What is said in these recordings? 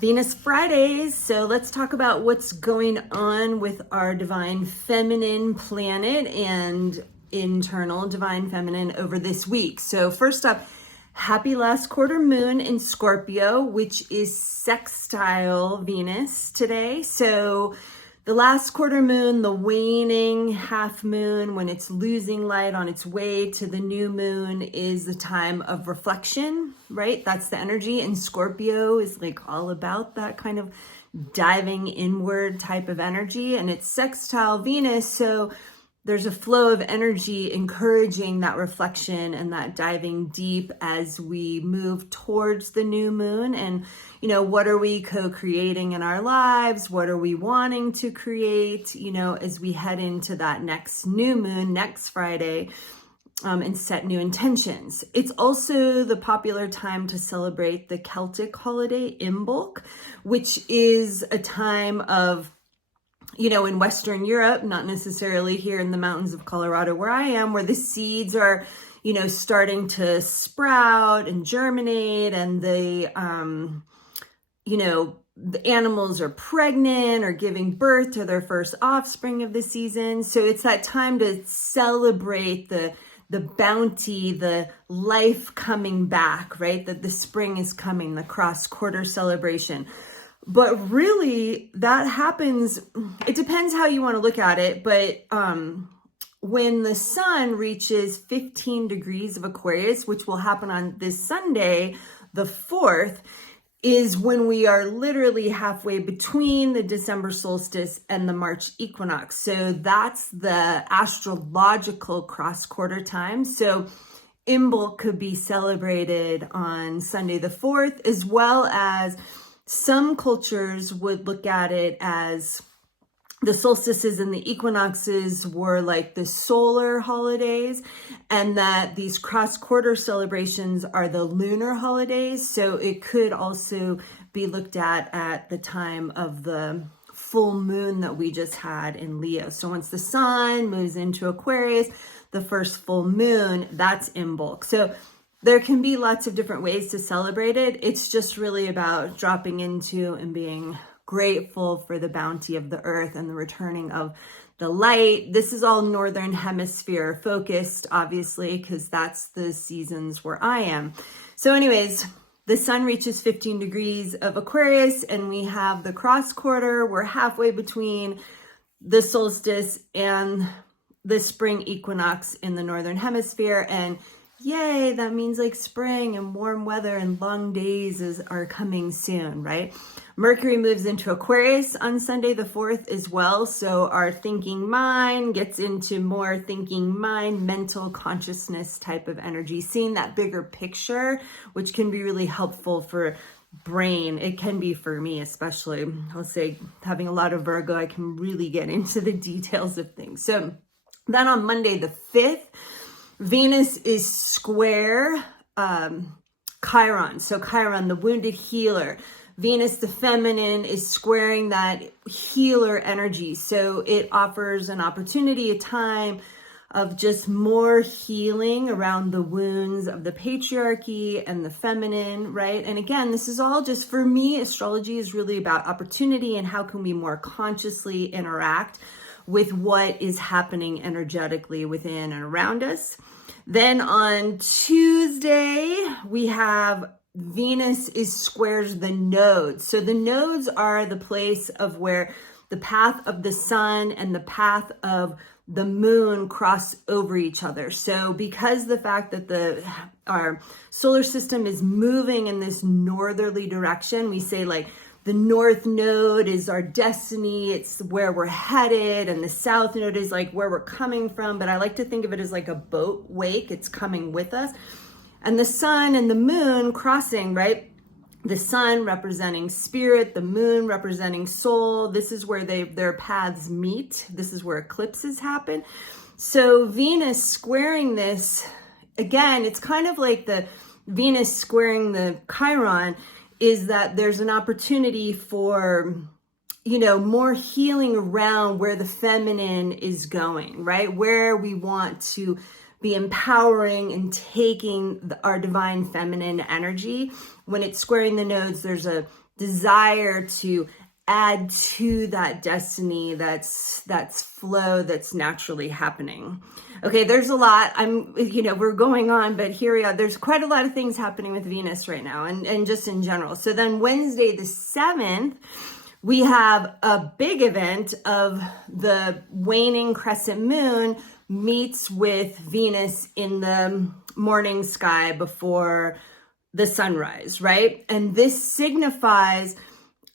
Venus Fridays. So let's talk about what's going on with our divine feminine planet and internal divine feminine over this week. So first up, happy last quarter moon in Scorpio, which is sextile Venus today. So the last quarter moon, the waning half moon, when it's losing light on its way to the new moon, is the time of reflection, right? That's the energy. And Scorpio is like all about that kind of diving inward type of energy. And it's sextile Venus. So there's a flow of energy encouraging that reflection and that diving deep as we move towards the new moon. And, you know, what are we co-creating in our lives? What are we wanting to create, you know, as we head into that next new moon next Friday, and set new intentions. It's also the popular time to celebrate the Celtic holiday Imbolc, which is a time of, you know, in Western Europe, not necessarily here in the mountains of Colorado where I am, where the seeds are, you know, starting to sprout and germinate, and you know, the animals are pregnant or giving birth to their first offspring of the season. So it's that time to celebrate the bounty, the life coming back, right? That the spring is coming, the cross-quarter celebration. But really, that happens, it depends how you want to look at it, but when the sun reaches 15 degrees of Aquarius, which will happen on this Sunday, the 4th, is when we are literally halfway between the December solstice and the March equinox. So that's the astrological cross-quarter time. So Imbolc could be celebrated on Sunday the 4th, as well as some cultures would look at it as the solstices and the equinoxes were like the solar holidays, and that these cross-quarter celebrations are the lunar holidays. So it could also be looked at the time of the full moon that we just had in Leo. So once the sun moves into Aquarius, the first full moon, that's Imbolc. So there can be lots of different ways to celebrate it. It's just really about dropping into and being grateful for the bounty of the earth and the returning of the light. This is all Northern Hemisphere focused, obviously, because that's the seasons where I am. So anyways, the sun reaches 15 degrees of Aquarius and we have the cross quarter. We're halfway between the solstice and the spring equinox in the Northern Hemisphere. And yay, that means like spring and warm weather and long days are coming soon, right? Mercury moves into Aquarius on Sunday the 4th as well. So our thinking mind gets into more thinking mind, mental consciousness type of energy, seeing that bigger picture, which can be really helpful for brain. It can be for me, especially. I'll say having a lot of Virgo, I can really get into the details of things. So then on Monday the 5th, Venus is square Chiron. So Chiron, the wounded healer. Venus, the feminine, is squaring that healer energy. So it offers an opportunity, a time of just more healing around the wounds of the patriarchy and the feminine, right? And again, this is all just, for me, astrology is really about opportunity and how can we more consciously interact with what is happening energetically within and around us. Then on Tuesday, we have Venus is squares the nodes. So the nodes are the place of where the path of the sun and the path of the moon cross over each other. So because the fact that our solar system is moving in this northerly direction, we say like the north node is our destiny, it's where we're headed, and the south node is like where we're coming from. But I like to think of it as like a boat wake, it's coming with us. And the sun and the moon crossing, right? The sun representing spirit, the moon representing soul. This is where their paths meet. This is where eclipses happen. So Venus squaring this, again, it's kind of like the Venus squaring the Chiron, is that there's an opportunity for, you know, more healing around where the feminine is going, right? Where we want to be empowering and taking our divine feminine energy. When it's squaring the nodes, there's a desire to add to that destiny, that's flow that's naturally happening. Okay, there's a lot. We're going on, but here we are. There's quite a lot of things happening with Venus right now and just in general. So then Wednesday the 7th, we have a big event of the waning crescent moon meets with Venus in the morning sky before the sunrise, right? And this signifies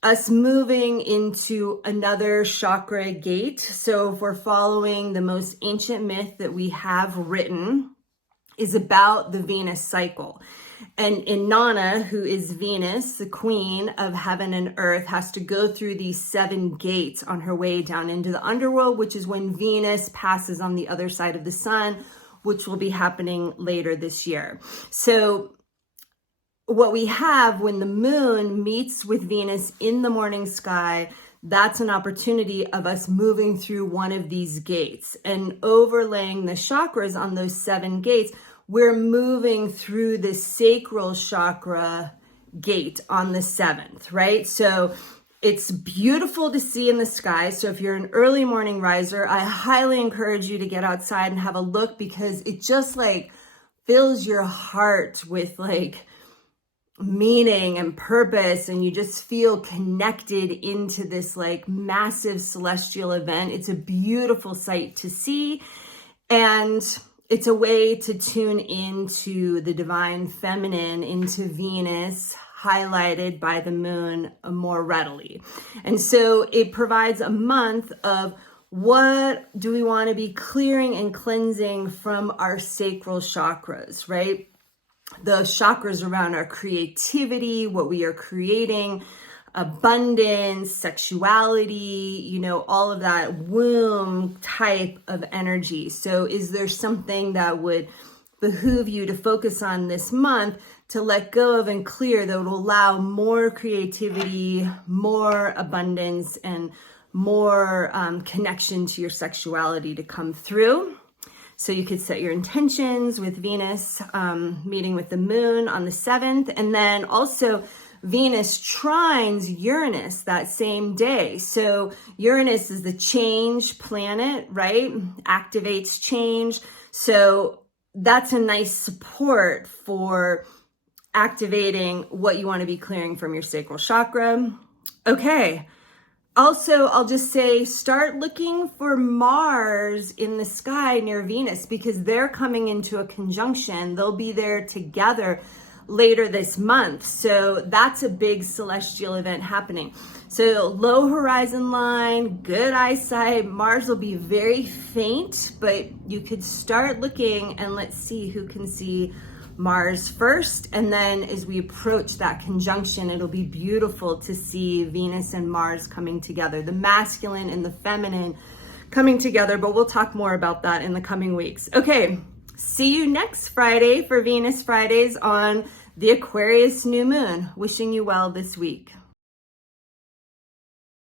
us moving into another chakra gate. So if we're following the most ancient myth that we have written, is about the Venus cycle. And Inanna, who is Venus, the queen of heaven and earth, has to go through these 7 gates on her way down into the underworld, which is when Venus passes on the other side of the sun, which will be happening later this year. So what we have when the moon meets with Venus in the morning sky, that's an opportunity of us moving through one of these gates and overlaying the chakras on those 7 gates. We're moving through the sacral chakra gate on the 7th, right? So it's beautiful to see in the sky. So if you're an early morning riser, I highly encourage you to get outside and have a look, because it just like fills your heart with like meaning and purpose, and you just feel connected into this like massive celestial event. It's a beautiful sight to see, and it's a way to tune into the divine feminine, into Venus, highlighted by the moon more readily. And so it provides a month of what do we want to be clearing and cleansing from our sacral chakras, right? The chakras around our creativity, what we are creating, abundance, sexuality, all of that womb type of energy. So is there something that would behoove you to focus on this month to let go of and clear that would allow more creativity, more abundance, and more connection to your sexuality to come through? So you could set your intentions with Venus meeting with the moon on the 7th, and then also Venus trines Uranus that same day. So Uranus is the change planet, right? Activates change. So that's a nice support for activating what you want to be clearing from your sacral chakra. Okay. Also, I'll just say, start looking for Mars in the sky near Venus, because they're coming into a conjunction. They'll be there together later this month. So that's a big celestial event happening. So low horizon line, good eyesight. Mars will be very faint, but you could start looking, and let's see who can see Mars first. And then as we approach that conjunction, it'll be beautiful to see Venus and Mars coming together, the masculine and the feminine coming together. But we'll talk more about that in the coming weeks. Okay, see you next Friday for Venus Fridays on the Aquarius new moon. Wishing you well this week.